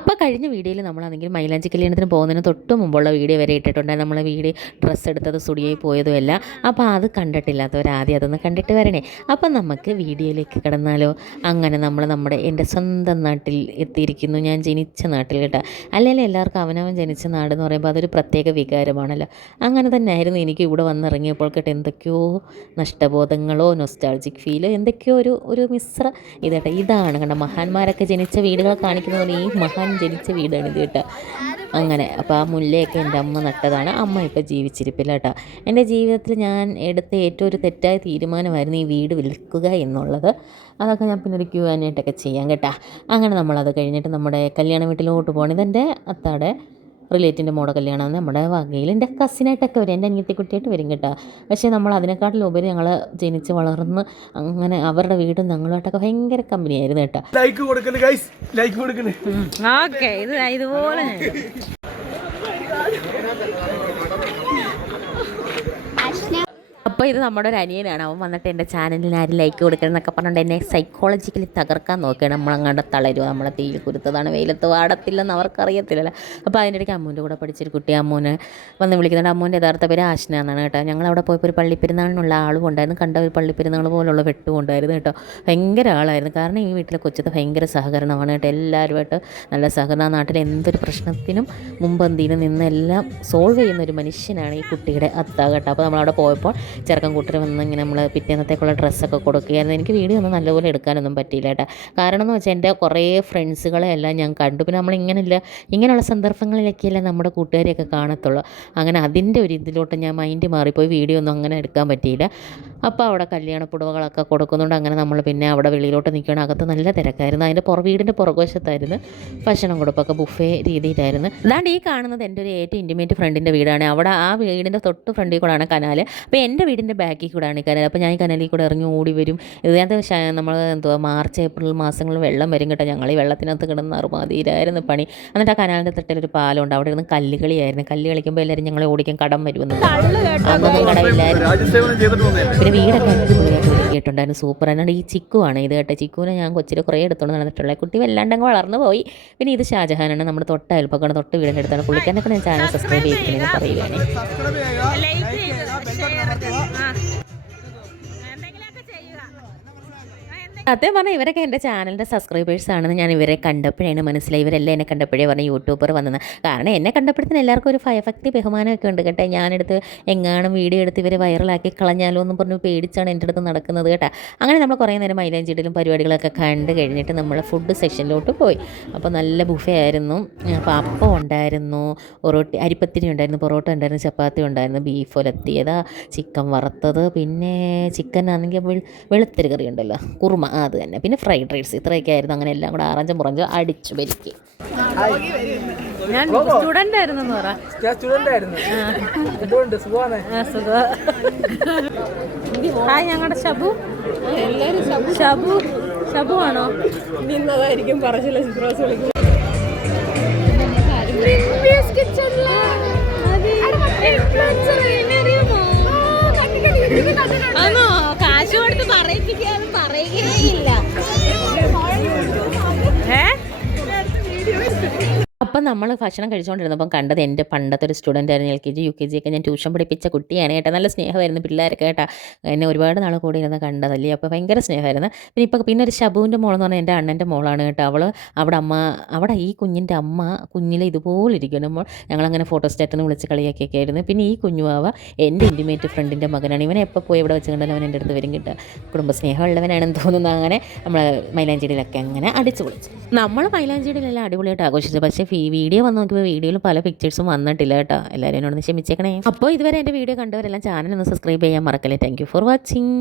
അപ്പോൾ കഴിഞ്ഞ വീഡിയോയിൽ നമ്മളാണെങ്കിൽ മൈലാഞ്ചി കല്യാണത്തിന് പോകുന്നതിന് തൊട്ട് മുമ്പുള്ള വീഡിയോ വരെ ഇട്ടിട്ടുണ്ട്. നമ്മൾ വീഡിയോ ഡ്രസ്സ് എടുത്തത് സ്റ്റുഡിയോയിൽ പോയതും എല്ലാം. അപ്പോൾ അത് കണ്ടിട്ടില്ലാത്തവർ ആദ്യം അതൊന്ന് കണ്ടിട്ട് വരണേ. അപ്പം നമുക്ക് വീഡിയോയിലേക്ക് കിടന്നാലോ? അങ്ങനെ നമ്മൾ നമ്മുടെ എന്റെ സ്വന്തം നാട്ടിൽ എത്തിയിരിക്കുന്നു. ഞാൻ ജനിച്ച നാട്ടിൽ കേട്ടോ. അല്ലെങ്കിൽ എല്ലാവർക്കും അവനവൻ ജനിച്ച നാട് എന്ന് പറയുമ്പോൾ അതൊരു പ്രത്യേക വികാരമാണല്ലോ. അങ്ങനെ തന്നെ ആയിരുന്നു എനിക്ക് ഇവിടെ വന്നിറങ്ങിയപ്പോൾ കേട്ടോ. എന്തൊക്കെയോ നഷ്ടബോധങ്ങളോ നൊസ്റ്റാൾജിക് ഫീലോ എന്തൊക്കെയോ ഒരു ഒരു മിശ്ര ഇതേട്ടോ. ഇതാണ് കണ്ട? മഹാന്മാരൊക്കെ ജനിച്ച വീടുകൾ കാണിക്കുന്ന പോലെ ഈ മഹാൻ ജനിച്ച വീടാണ് ഇത് കേട്ടോ. അങ്ങനെ. അപ്പോൾ ആ മുല്ലയൊക്കെ എന്റെ അമ്മ നട്ടതാണ്. അമ്മ ഇപ്പോൾ ജീവിച്ചിരിപ്പില്ല കേട്ടോ. എന്റെ ജീവിതത്തിൽ ഞാൻ എടുത്ത ഏറ്റവും ഒരു തെറ്റായ തീരുമാനമായിരുന്നു ഈ വീട് വിൽക്കുക എന്നുള്ളത്. അതൊക്കെ ഞാൻ പിന്നെ ഒരു ക്യൂ ആനായിട്ടൊക്കെ ചെയ്യാം കേട്ടോ. അങ്ങനെ നമ്മളത് കഴിഞ്ഞിട്ട് നമ്മുടെ കല്യാണ വീട്ടിലോട്ട് പോകണം ഇതെന്റെ അത്താടെ റിലേറ്റീവിന്റെ മോടെ കല്യാണമാണ് നമ്മുടെ വകയിൽ എന്റെ കസിനായിട്ടൊക്കെ വരും. എന്റെ അനിയത്തിക്കുട്ടിയായിട്ട് വരും കേട്ടോ. പക്ഷേ നമ്മൾ അതിനെക്കാട്ടിലുപരി ഞങ്ങൾ ജനിച്ച് വളർന്ന് അങ്ങനെ അവരുടെ വീടും ഞങ്ങളുമായിട്ടൊക്കെ ഭയങ്കര കമ്പനിയായിരുന്നു കേട്ടോ. ലൈക്ക് കൊടുക്കണേ ഗൈസ് ലൈക്ക് കൊടുക്കണേ. ഓക്കെ. ഇത് ഇതുപോലെ. അപ്പോൾ ഇത് നമ്മുടെ ഒരു അനിയനാണ്. അവൻ വന്നിട്ട് എന്റെ ചാനലിന് ആരും ലൈക്ക് കൊടുക്കണം എന്നൊക്കെ പറഞ്ഞുകൊണ്ട് എന്നെ സൈക്കോളജിക്കലി തകർക്കാൻ നോക്കുകയാണ്. നമ്മളങ്ങാണ്ട് തളരുക നമ്മളെ തീയിൽ കുരുത്തതാണ്. വെയിലത്ത് വാടത്തില്ലെന്ന് അവർക്കറിയത്തില്ലല്ലോ. അപ്പോൾ അതിന്റെ ഇടയ്ക്ക് അമ്മൂന്റെ കൂടെ പഠിച്ചൊരു കുട്ടി അമ്മൂന് വന്ന് വിളിക്കുന്നുണ്ട്. അമ്മൂന്റെ യഥാർത്ഥ പേര് ആശ്ന എന്നാണ് കേട്ടോ. ഞങ്ങൾ അവിടെ പോയപ്പോൾ ഒരു പള്ളിപ്പെരുന്നാളിനുള്ള ആളും ഉണ്ടായിരുന്നു കണ്ട ഒരു പള്ളിപ്പെരുന്നാൾ പോലുള്ള വെട്ടും ഉണ്ടായിരുന്നു കേട്ടോ. ഭയങ്കര ആളായിരുന്നു. കാരണം ഈ വീട്ടിലെ കൊച്ചത്ത് ഭയങ്കര സഹകരണമാണ് കേട്ടോ. എല്ലാവരുമായിട്ട് നല്ല സഹകരണം. നാട്ടിലെ എന്തൊരു പ്രശ്നത്തിനും മുമ്പന്തിയിലും നിന്നെല്ലാം സോൾവ് ചെയ്യുന്ന ഒരു മനുഷ്യനാണ് ഈ കുട്ടിയുടെ അത്ത കേട്ടോ. അപ്പോൾ നമ്മളവിടെ പോയപ്പോൾ ചെറുക്കൻ കൂട്ടർ വന്ന് ഇങ്ങനെ നമ്മൾ പിറ്റേന്നത്തേക്കുള്ള ഡ്രസ്സൊക്കെ കൊടുക്കുകയായിരുന്നു. എനിക്ക് വീഡിയോ ഒന്നും നല്ലപോലെ എടുക്കാനൊന്നും പറ്റിയില്ല കേട്ടോ. കാരണം എന്ന് വെച്ചാൽ എന്റെ കുറേ ഫ്രണ്ട്സുകളെ എല്ലാം ഞാൻ കണ്ടു. പിന്നെ നമ്മൾ ഇങ്ങനെയില്ല ഇങ്ങനെയുള്ള സന്ദർഭങ്ങളിലൊക്കെയല്ലേ നമ്മുടെ കൂട്ടുകാരെയൊക്കെ കാണത്തുള്ളൂ. അങ്ങനെ അതിന്റെ ഒരു ഇതിലോട്ട് ഞാൻ മൈൻഡ് മാറിപ്പോയി. വീഡിയോ ഒന്നും അങ്ങനെ എടുക്കാൻ പറ്റിയില്ല. അപ്പോൾ അവിടെ കല്യാണ പുടവകളൊക്കെ കൊടുക്കുന്നുണ്ട്. അങ്ങനെ നമ്മൾ പിന്നെ അവിടെ വെളിയിലോട്ട് നിൽക്കണം അകത്ത് നല്ല തിരക്കായിരുന്നു. അതിന്റെ പുറ വീടിന്റെ പുറകുവശത്തായിരുന്നു ഭക്ഷണം കൊടുപ്പൊക്കെ ബുഫേ രീതിയിലായിരുന്നു. അതാണ്ട് ഈ കാണുന്നത് എന്റെ ഒരു ഏറ്റവും ഇന്റിമേറ്റ് ഫ്രണ്ടിന്റെ വീടാണ്. അവിടെ ആ വീടിന്റെ തൊട്ട് ഫ്രണ്ടിൽ കൂടെയാണ് കനാൽ അപ്പോൾ എന്റെ വീടിന്റെ ബാക്കിൽ കൂടെയാണ് ഈ കനാൽ അപ്പോൾ ഞാൻ ഈ കനാലിൽ കൂടെ ഇറങ്ങി ഓടി വരും. ഇതിനകത്ത് നമ്മൾ എന്തുവാ മാർച്ച് ഏപ്രിൽ മാസങ്ങളിൽ വെള്ളം വരും കേട്ടോ. ഞങ്ങൾ ഈ വെള്ളത്തിനകത്ത് കിടന്ന് അറുമാതിരായിരുന്നു പണി. എന്നിട്ട് ആ കനാലിന്റെ തട്ടിലൊരു പാലമുണ്ട്. അവിടെ ഇരുന്ന് കല്ല് കളിയായിരുന്നു കല്ല് കളിക്കുമ്പോൾ എല്ലാവരും ഞങ്ങളെ ഓടിക്കാൻ കടം വരുമെന്ന്. അന്നൊന്നും കടമില്ലായിരുന്നു പിന്നെ വീടൊക്കെ അടിപൊളിയായിട്ട് ഒരുക്കിയിട്ടുണ്ടായിരുന്നു. സൂപ്പർ. എന്നാണ് ഈ ചിക്കുവാണ്. ഇത് കേട്ടോ ചിക്കുവിനെ ഞാൻ കൊച്ചിയിൽ കുറേ എടുത്തോണ്ട് നടന്നിട്ടുള്ള. കുട്ടി വല്ലാണ്ടങ്ങ് വളർന്നു പോയി. പിന്നെ ഇത് ഷാജഹാനാണ് നമ്മുടെ തൊട്ട അയൽപ്പക്കാണ് തൊട്ട് വീടിന്റെ അടുത്താണ്. പുള്ളിക്കാരനൊക്കെ ഞാൻ ചാനൽ സബ്സ്ക്രൈബ് ചെയ്തിട്ടുണ്ടെന്ന് പറയുകയാണ് സത്യം പറഞ്ഞാൽ ഇവരൊക്കെ എന്റെ ചാനലിന്റെ സബ്സ്ക്രൈബേഴ്സ് ആണെന്ന് ഞാൻ ഇവരെ കണ്ടപ്പോഴാണ് മനസ്സിലായി ഇവരെല്ലാം എന്നെ കണ്ടപ്പോഴേ പറഞ്ഞ യൂട്യൂബർ വന്നത്. കാരണം എന്നെ കണ്ടപ്പോഴത്തേന് എല്ലാവർക്കും ഒരു ഭയഭക്തി ബഹുമാനമൊക്കെ ഉണ്ട് കേട്ടോ. ഞാനെടുത്ത് എങ്ങാനും വീഡിയോ എടുത്ത് ഇവരെ വൈറലാക്കി കളഞ്ഞാലോ എന്ന് പറഞ്ഞ് പേടിച്ചാണ് എന്റെ അടുത്ത് നടക്കുന്നത് കേട്ടോ. അങ്ങനെ നമ്മൾ കുറേ നേരം മൈലാഞ്ചിടലും പരിപാടികളൊക്കെ കണ്ട് കഴിഞ്ഞിട്ട് നമ്മൾ ഫുഡ് സെക്ഷനിലോട്ട് പോയി. അപ്പോൾ നല്ല ബുഫേ ആയിരുന്നു. അപ്പോൾ അപ്പം ഉണ്ടായിരുന്നു പൊറോട്ടി അരിപ്പത്തിരി ഉണ്ടായിരുന്നു പൊറോട്ട ഉണ്ടായിരുന്നു ചപ്പാത്തി ഉണ്ടായിരുന്നു ബീഫ് ഒലത്തിയത് ചിക്കൻ വറുത്തത് പിന്നെ ചിക്കൻ ആണെങ്കിൽ വെളുത്തൊരു കറി ഉണ്ടല്ലോ കുറുമ. ആ, അത് തന്നെ. പിന്നെ ഫ്രൈഡ് റൈസ് ഇത്രയൊക്കെ ആയിരുന്നു. അങ്ങനെ എല്ലാം കൂടെ ആറഞ്ചും പുറഞ്ചും അടിച്ചു വലിക്ക് ഞാൻ സ്റ്റുഡന്റ് ആയിരുന്നു പറ. സ്റ്റുഡന്റ് ആയിരുന്നു. ഹായ് ഞങ്ങളുടെ ഷബു എല്ലാവരും ഷബു ഷബു ആണോ? നിന്നതായിരിക്കും പറച്ചില്ല അപ്പം നമ്മൾ ഭക്ഷണം കഴിച്ചുകൊണ്ടിരുന്നപ്പം കണ്ടത് എന്റെ പണ്ടത്തെ ഒരു സ്റ്റുഡന്റ് ആയിരുന്നു L K G U K G ഒക്കെ ഞാൻ ട്യൂഷൻ പഠിപ്പിച്ച കുട്ടിയാണ് കേട്ടോ. നല്ല സ്നേഹമായിരുന്നു പിള്ളേരൊക്കെ കേട്ടോ. എന്നെ ഒരുപാട് നാൾ കൂടി ഇരുന്ന് കണ്ടതല്ലേ? അപ്പോൾ ഭയങ്കര സ്നേഹമായിരുന്നു. പിന്നെ ഇപ്പോൾ പിന്നെ ഒരു ശബുവിന്റെ മോളെന്ന് പറഞ്ഞാൽ എന്റെ അണ്ണന്റെ മോളാണ് കേട്ടോ. അവൾ അവിടെ അമ്മ അവിടെ ഈ കുഞ്ഞിന്റെ അമ്മ കുഞ്ഞിലെ ഇതുപോലെ ഇരിക്കുമ്പോൾ ഞങ്ങളങ്ങനെ ഫോട്ടോ സ്റ്റാറ്റെന്ന് വിളിച്ച് കളിയാക്കിയൊക്കെ ആയിരുന്നു. പിന്നെ ഈ കുഞ്ഞുവാവ എന്റെ ഇന്റിമേറ്റ് ഫ്രണ്ടിന്റെ മകനാണ്. ഇവനെ എപ്പോൾ പോയി ഇവിടെ വെച്ച് കണ്ടാലും അവൻ എന്റെ അടുത്ത് വരും കിട്ടുക കുടുംബ സ്നേഹമുള്ളവനാണെന്ന് തോന്നുന്നു. അങ്ങനെ നമ്മൾ മൈലാഞ്ചേരിയിലൊക്കെ അങ്ങനെ അടിച്ചു വിളിച്ചു നമ്മൾ മൈലാഞ്ചേരിയിലെല്ലാം അടിപൊളിയായിട്ട് ആഘോഷിച്ചു പക്ഷേ ഈ വീഡിയോ വന്ന് നോക്കിയപ്പോൾ വീഡിയോയിൽ പല പിക്ചേഴ്സും വന്നിട്ടില്ല കേട്ടോ. എല്ലാവരും എന്നോട് ക്ഷമിച്ചേക്കണേ. അപ്പോൾ ഇതുവരെ എന്റെ വീഡിയോ കണ്ടവരെല്ലാം ചാനൽ ഒന്ന് സബ്സ്ക്രൈബ് ചെയ്യാൻ മറക്കല്ലേ. Thank for watching